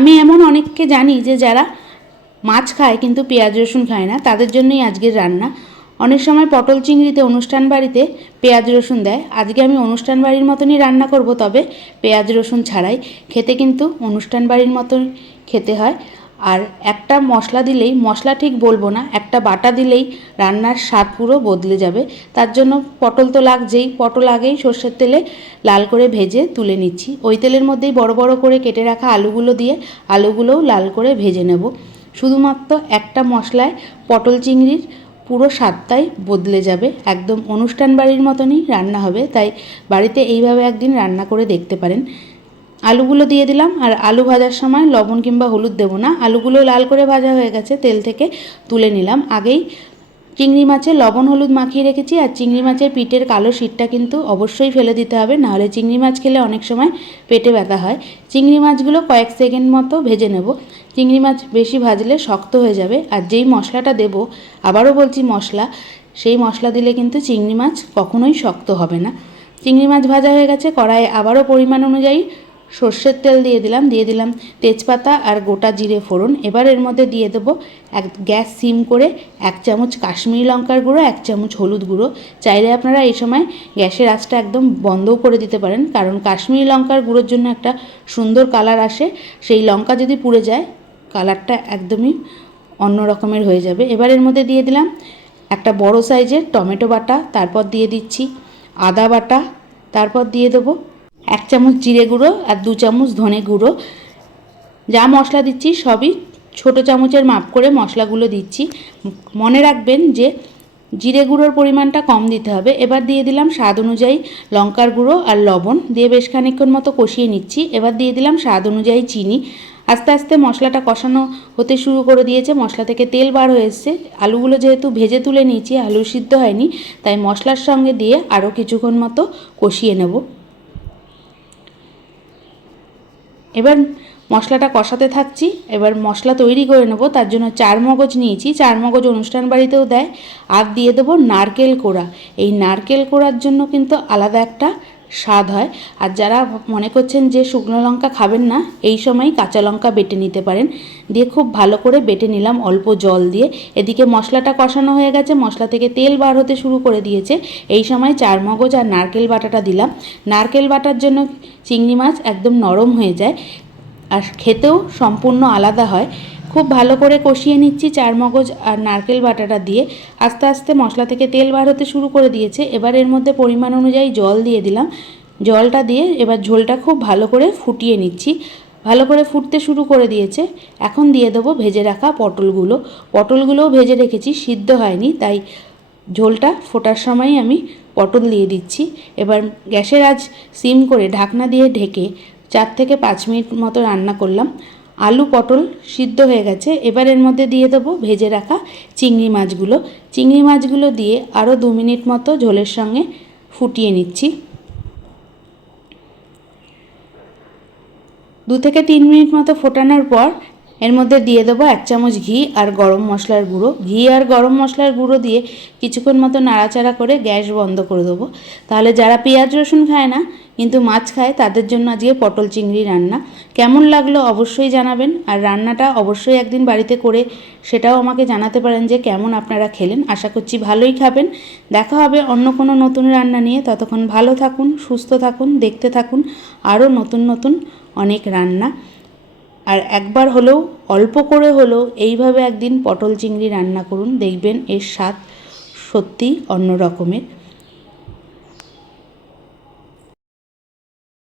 আমি এমন অনেককে জানি যে যারা মাছ খায় কিন্তু পেঁয়াজ রসুন খায় না, তাদের জন্যই আজকের রান্না। অনেক সময় পটল চিংড়িতে অনুষ্ঠান বাড়িতে পেঁয়াজ রসুন দেয়, আজকে আমি অনুষ্ঠান বাড়ির মতনই রান্না করব, তবে পেঁয়াজ রসুন ছাড়াই। খেতে কিন্তু অনুষ্ঠান বাড়ির মতন খেতে হয়। আর একটা মশলা দিলেই, মশলা ঠিক বলবো না, একটা বাটা দিলেই রান্নার স্বাদ পুরো বদলে যাবে। তার জন্য পটল তো লাগছেই, পটল আগেই সর্ষের তেলে লাল করে ভেজে তুলে নিচ্ছি। ওই তেলের মধ্যেই বড় বড় করে কেটে রাখা আলুগুলো দিয়ে আলুগুলোও লাল করে ভেজে নেব। শুধুমাত্র একটা মশলায় পটল চিংড়ির পুরো স্বাদটাই বদলে যাবে, একদম অনুষ্ঠান বাড়ির মতনই রান্না হবে। তাই বাড়িতে এইভাবে একদিন রান্না করে দেখতে পারেন। আলুগুলো দিয়ে দিলাম, আর আলু ভাজার সময় লবণ কিংবা হলুদ দেবো না। আলুগুলো লাল করে ভাজা হয়ে গেছে, তেল থেকে তুলে নিলাম। আগেই চিংড়ি মাছে লবণ হলুদ মাখিয়ে রেখেছি, আর চিংড়ি মাছের পিঠের কালো শিটটা কিন্তু অবশ্যই ফেলে দিতে হবে, নাহলে চিংড়ি মাছ খেলে অনেক সময় পেটে ব্যথা হয়। চিংড়ি মাছগুলো কয়েক সেকেন্ড মতো ভেজে নেব। চিংড়ি মাছ বেশি ভাজলে শক্ত হয়ে যাবে। আর যেই মশলাটা দেব, আবারও বলছি মশলা, সেই মশলা দিলে কিন্তু চিংড়ি মাছ কখনোই শক্ত হবে না। চিংড়ি মাছ ভাজা হয়ে গেছে, কড়াইয়ে আবারও পরিমাণ অনুযায়ী সর্ষের তেল দিয়ে দিলাম তেজপাতা আর গোটা জিরে ফোড়ন। এবার এর মধ্যে দিয়ে দেবো গ্যাস সিম করে 1 চামচ কাশ্মীরি লঙ্কার গুঁড়ো, 1 চামচ হলুদ গুঁড়ো। চাইলে আপনারা এই সময় গ্যাসের আঁচটা একদম বন্ধও করে দিতে পারেন, কারণ কাশ্মীরি লঙ্কার গুঁড়োর জন্য একটা সুন্দর কালার আসে। সেই লঙ্কা যদি পুড়ে যায়, কালারটা একদমই অন্য রকমের হয়ে যাবে। এবার এর মধ্যে দিয়ে দিলাম একটা বড় সাইজের টমেটো বাটা, তারপর দিয়ে দিচ্ছি আদা বাটা, তারপর দিয়ে দেবো 1 চামচ জিরে গুঁড়ো আর 2 চামচ ধনে গুঁড়ো। যা মশলা দিচ্ছি সবই ছোট চামচের মাপ করে মশলাগুলো দিচ্ছি। মনে রাখবেন যে জিরে গুঁড়োর পরিমাণটা কম দিতে হবে। এবার দিয়ে দিলাম স্বাদ অনুযায়ী লঙ্কার গুঁড়ো আর লবণ দিয়ে বেশ খানিকক্ষণ মতো কষিয়ে নিচ্ছি। এবার দিয়ে দিলাম স্বাদ অনুযায়ী চিনি। আস্তে আস্তে মশলাটা কষানো হতে শুরু করে দিয়েছে, মশলা থেকে তেল বার হয়ে এসছে। আলুগুলো যেহেতু ভেজে তুলে নিয়েছি, আলু সিদ্ধ হয়নি, তাই মশলার সঙ্গে দিয়ে আরও কিছুক্ষণ মতো কষিয়ে নেব। এবার মশলাটা কষাতে থাকছি। এবার মশলা তৈরি করে নেব, তার জন্য 4 মগজ নিয়েছি। 4 মগজ অনুষ্ঠান বাড়িতেও দেয়। আর দিয়ে দেবো নারকেল কোড়া। এই নারকেল কোড়ার জন্য কিন্তু আলাদা একটা স্বাদ হয়। আর যারা মনে করছেন যে শুকনো লঙ্কা খাবেন না, এই সময় কাঁচা লঙ্কা বেটে নিতে পারেন। দিয়ে খুব ভালো করে বেটে নিলাম অল্প জল দিয়ে। এদিকে মশলাটা কষানো হয়ে গেছে, মশলা থেকে তেল বার হতে শুরু করে দিয়েছে। এই সময় 4 মগজ আর নারকেল বাটাটা দিলাম। নারকেল বাটার জন্য চিংড়ি মাছ একদম নরম হয়ে যায়, আর খেতেও সম্পূর্ণ আলাদা হয়। খুব ভালো করে কষিয়ে নিচ্ছি 4 মগজ আর নারকেল বাটাটা দিয়ে। আস্তে আস্তে মশলা থেকে তেল বার হতে শুরু করে দিয়েছে। এবার এর মধ্যে পরিমাণ অনুযায়ী জল দিয়ে দিলাম। জলটা দিয়ে এবার ঝোলটা খুব ভালো করে ফুটিয়ে নিচ্ছি। ভালো করে ফুটতে শুরু করে দিয়েছে। এখন দিয়ে দেবো ভেজে রাখা পটলগুলো। পটলগুলোও ভেজে রেখেছি, সিদ্ধ হয়নি, তাই ঝোলটা ফোটার সময় আমি পটল দিয়ে দিচ্ছি। এবার গ্যাসের আঁচ সিম করে ঢাকনা দিয়ে ঢেকে 4 থেকে 5 মিনিট মতো রান্না করলাম। আলু পটল সিদ্ধ হয়ে গেছে। এবার এর মধ্যে দিয়ে দেবো ভেজে রাখা চিংড়ি মাছগুলো। চিংড়ি মাছগুলো দিয়ে আরও 2 মিনিট মতো ঝোলের সঙ্গে ফুটিয়ে নিচ্ছি। 2 থেকে 3 মিনিট মতো ফোটানোর পর এর মধ্যে দিয়ে দেবো 1 চামচ ঘি আর গরম মশলার গুঁড়ো। ঘি আর গরম মশলার গুঁড়ো দিয়ে কিছুক্ষণ মতো নাড়াচাড়া করে গ্যাস বন্ধ করে দেবো। তাহলে যারা পেঁয়াজ রসুন খায় না কিন্তু মাছ খায়, তাদের জন্য আজকে পটল চিংড়ি রান্না। কেমন লাগলো অবশ্যই জানাবেন, আর রান্নাটা অবশ্যই একদিন বাড়িতে করে সেটাও আমাকে জানাতে পারেন যে কেমন আপনারা খেলেন। আশা করছি ভালোই খাবেন। দেখা হবে অন্য কোনো নতুন রান্না নিয়ে। ততক্ষণ ভালো থাকুন, সুস্থ থাকুন, দেখতে থাকুন আরও নতুন নতুন অনেক রান্না। আর একবার হলেও, অল্প করে হলেও এইভাবে একদিন পটল চিংড়ি রান্না করুন, দেখবেন এর স্বাদ সত্যিই অন্য রকমের।